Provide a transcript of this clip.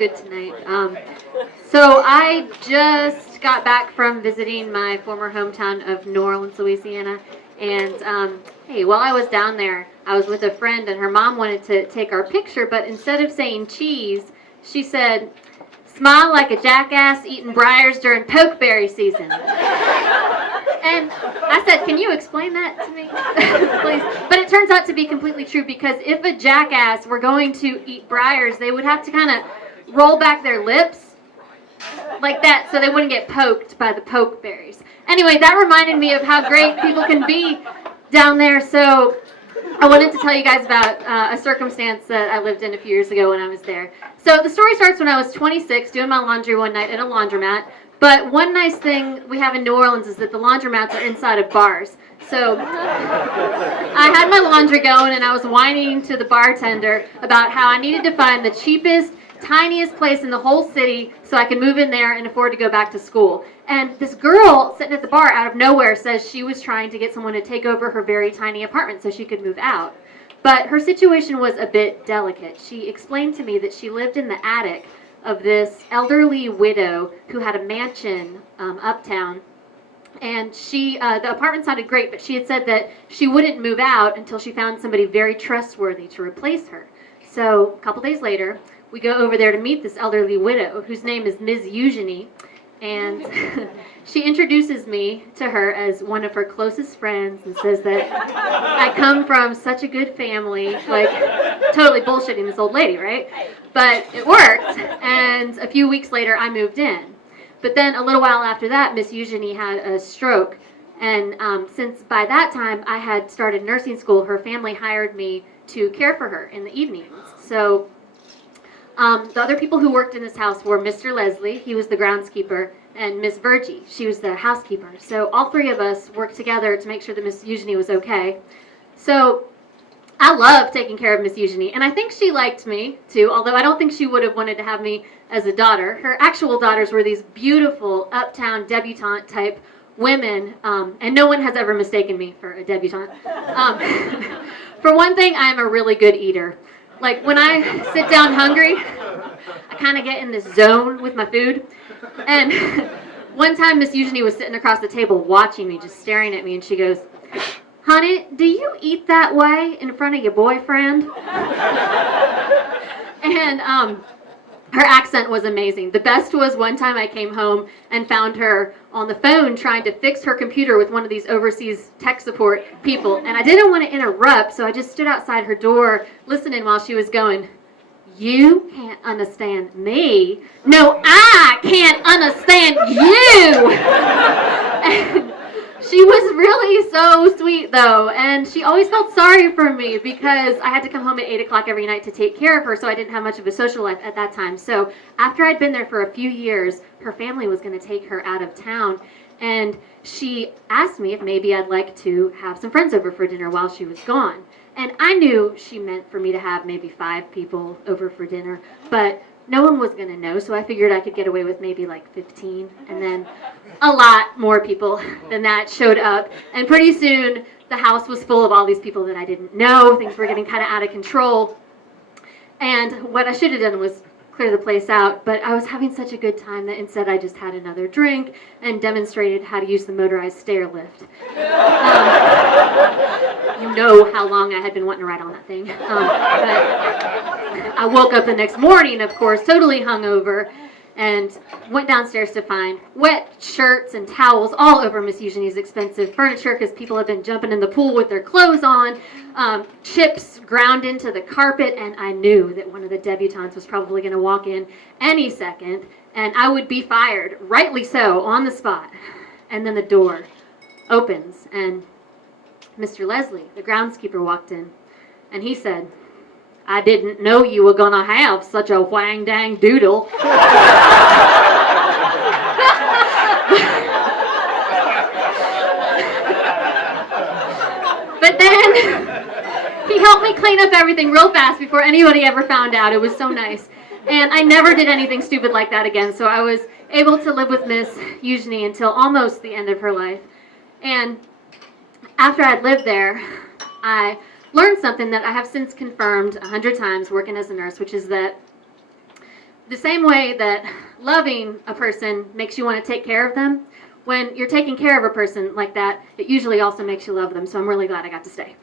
good tonight. So I just got back from visiting my former hometown of New Orleans, Louisiana, and hey, while I was down there, I was with a friend, and her mom wanted to take our picture, but instead of saying cheese, she said, "Smile like a jackass eating briars during pokeberry season." And I said, "Can you explain that to me, please?" But it turns out to be completely true, because if a jackass were going to eat briars, they would have to kind of roll back their lips like that so they wouldn't get poked by the pokeberries. Anyway, that reminded me of how great people can be down there, so I wanted to tell you guys about a circumstance that I lived in a few years ago when I was there. So the story starts when I was 26, doing my laundry one night at a laundromat. But one nice thing we have in New Orleans is that the laundromats are inside of bars. So I had my laundry going, and I was whining to the bartender about how I needed to find the cheapest, tiniest place in the whole city so I could move in there and afford to go back to school. And this girl sitting at the bar out of nowhere says she was trying to get someone to take over her very tiny apartment so she could move out. But her situation was a bit delicate. She explained to me that she lived in the attic of this elderly widow who had a mansion uptown. And the apartment sounded great, but she had said that she wouldn't move out until she found somebody very trustworthy to replace her. So a couple days later, we go over there to meet this elderly widow, whose name is Ms. Eugenie, and she introduces me to her as one of her closest friends and says that I come from such a good family, like totally bullshitting this old lady, right? But it worked, and a few weeks later I moved in. But then a little while after that, Miss Eugenie had a stroke, and since by that time I had started nursing school, her family hired me to care for her in the evenings. So the other people who worked in this house were Mr. Leslie, he was the groundskeeper, and Miss Virgie, she was the housekeeper. So all three of us worked together to make sure that Miss Eugenie was okay. So I love taking care of Miss Eugenie, and I think she liked me too, although I don't think she would have wanted to have me as a daughter. Her actual daughters were these beautiful uptown debutante type women, and no one has ever mistaken me for a debutante. For one thing, I'm a really good eater. Like, when I sit down hungry, I kind of get in this zone with my food. And one time, Miss Eugenie was sitting across the table watching me, just staring at me, and she goes, "Honey, do you eat that way in front of your boyfriend?" And her accent was amazing. The best was one time I came home and found her on the phone trying to fix her computer with one of these overseas tech support people. And I didn't want to interrupt, so I just stood outside her door listening while she was going, "You can't understand me. No, I can't understand you." And she was really so sweet, though, and she always felt sorry for me because I had to come home at 8 o'clock every night to take care of her, so I didn't have much of a social life at that time. So after I'd been there for a few years, her family was going to take her out of town, and she asked me if maybe I'd like to have some friends over for dinner while she was gone. And I knew she meant for me to have maybe 5 people over for dinner, but no one was going to know, so I figured I could get away with maybe like 15, and then a lot more people than that showed up, and pretty soon the house was full of all these people that I didn't know. Things were getting kind of out of control, and what I should have done was clear the place out, but I was having such a good time that instead I just had another drink and demonstrated how to use the motorized stair lift. You know how long I had been wanting to ride on that thing. But I woke up the next morning, of course, totally hungover, and went downstairs to find wet shirts and towels all over Miss Eugenie's expensive furniture because people have been jumping in the pool with their clothes on, chips ground into the carpet, and I knew that one of the debutantes was probably going to walk in any second, and I would be fired, rightly so, on the spot. And then the door opens, and Mr. Leslie, the groundskeeper, walked in, and he said, "I didn't know you were gonna have such a whang-dang doodle." But then he helped me clean up everything real fast before anybody ever found out. It was so nice. And I never did anything stupid like that again, so I was able to live with Miss Eugenie until almost the end of her life. And after I'd lived there, I learned something that I have since confirmed 100 times working as a nurse, which is that the same way that loving a person makes you want to take care of them, when you're taking care of a person like that, it usually also makes you love them. So I'm really glad I got to stay.